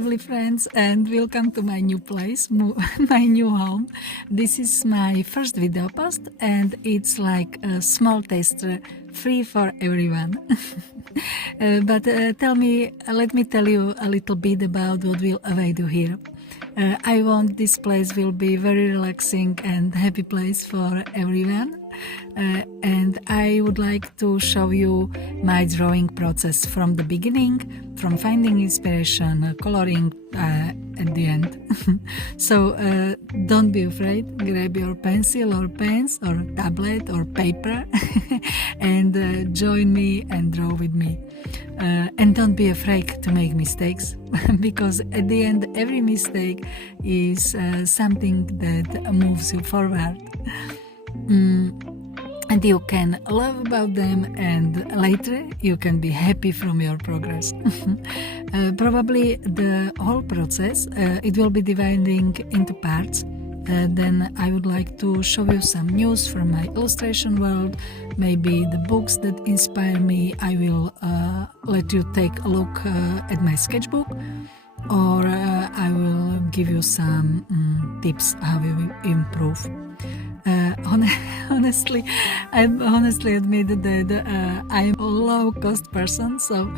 lovely friends, and welcome to my new place, my new home. This is my first video post, and it's like a small taster, free for everyone. But let me tell you a little bit about what will await you here. I want this place will be very relaxing and happy place for everyone. And I would like to show you my drawing process from the beginning, from finding inspiration, coloring at the end. So don't be afraid, grab your pencil or pens or tablet or paper and join me and draw with me. And don't be afraid to make mistakes, because at the end every mistake is something that moves you forward. And you can love about them, and later you can be happy from your progress. Probably the whole process, it will be dividing into parts. Then I would like to show you some news from my illustration world, maybe the books that inspire me. I will let you take a look at my sketchbook, or I will give you some tips how you improve. Honestly, I honestly admit that I am a low-cost person, so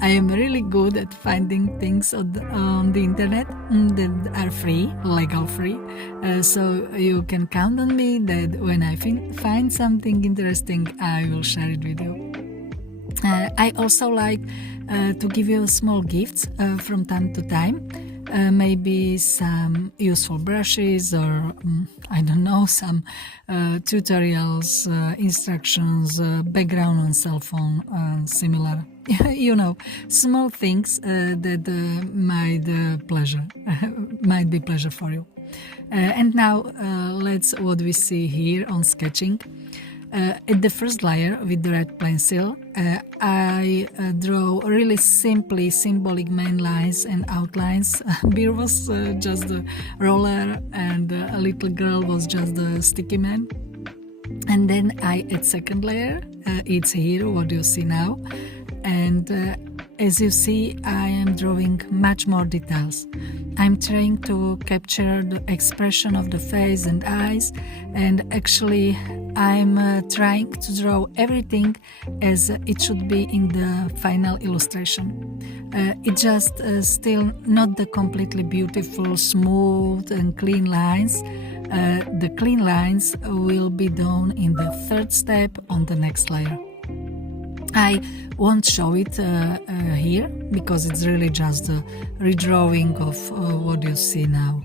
I am really good at finding things on the internet that are free, legal free. So you can count on me that when I find something interesting, I will share it with you. I also like to give you small gifts from time to time. Maybe some useful brushes, or I don't know, some tutorials, instructions, background on cell phone, similar. You know, small things that might be pleasure for you. And now let's what we see here on sketching. At the first layer with the red pencil, I draw really simply symbolic main lines and outlines. Beer was just the roller, and a little girl was just the sticky man. And then I add second layer. It's here, what you see now. And as you see, I am drawing much more details. I'm trying to capture the expression of the face and eyes, and actually I'm trying to draw everything as it should be in the final illustration. It's just still not the completely beautiful, smooth and clean lines. The clean lines will be done in the third step on the next layer. I won't show it here, because it's really just a redrawing of what you see now.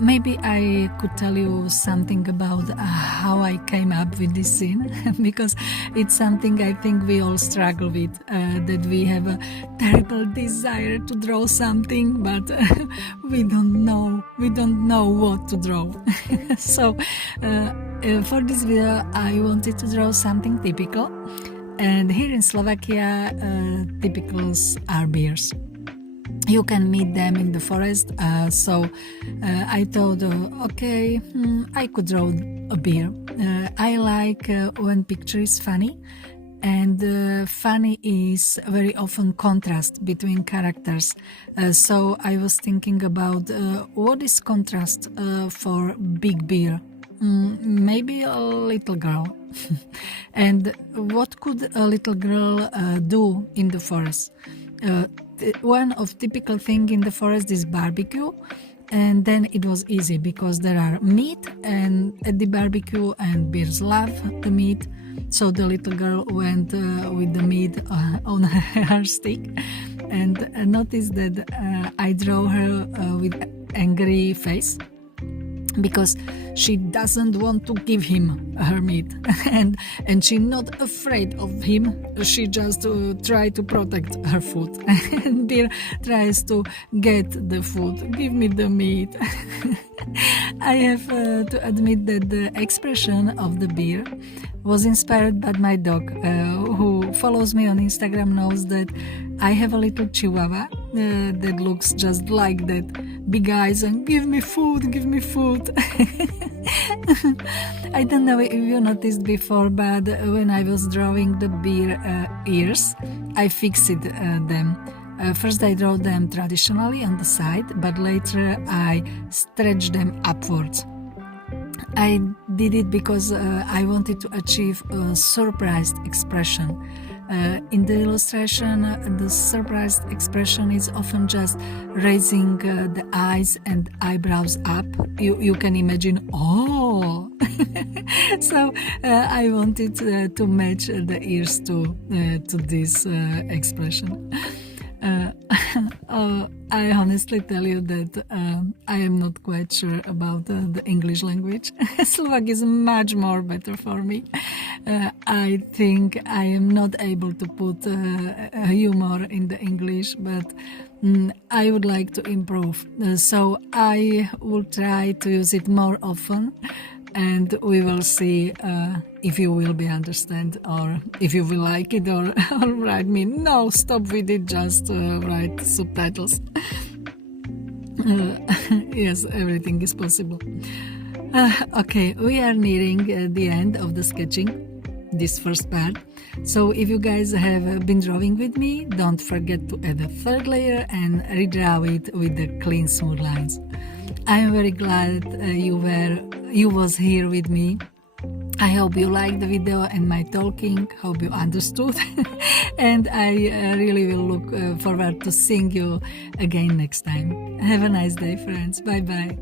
Maybe I could tell you something about how I came up with this scene, because it's something I think we all struggle with, that we have a terrible desire to draw something, but we don't know what to draw. So for this video I wanted to draw something typical, and here in Slovakia typicals are bears. You can meet them in the forest, so I thought, okay, I could draw a bear. I like when picture is funny, and funny is very often contrast between characters. So I was thinking about what is contrast for big bear? Maybe a little girl. And what could a little girl do in the forest? One of typical thing in the forest is barbecue, and then it was easy because there are meat and at the barbecue, and bears love the meat. So the little girl went with the meat on her stick, and notice that I draw her with angry face, because she doesn't want to give him her meat, and she's not afraid of him. She just try to protect her food, and bear tries to get the food. Give me the meat. I have to admit that the expression of the bear was inspired by my dog, who follows me on Instagram knows that I have a little chihuahua that looks just like that, big eyes and give me food. I don't know if you noticed before, but when I was drawing the bear ears, I fixed them. First I draw them traditionally on the side, but later I stretch them upwards. I did it because I wanted to achieve a surprised expression. In the illustration, the surprised expression is often just raising the eyes and eyebrows up. You can imagine, oh! So I wanted to match the ears to this expression. I honestly tell you that I am not quite sure about the English language. Slovak is much more better for me. I think I am not able to put humor in the English, but I would like to improve. So I will try to use it more often, and we will see if you will be understand or if you will like it, or write me, no, stop with it, just write subtitles. Yes, everything is possible. Okay, we are nearing the end of the sketching, this first part. So if you guys have been drawing with me, don't forget to add a third layer and redraw it with the clean smooth lines. I am very glad you was here with me. I hope you liked the video and my talking, hope you understood, and I really will look forward to seeing you again next time. Have a nice day, friends. Bye bye.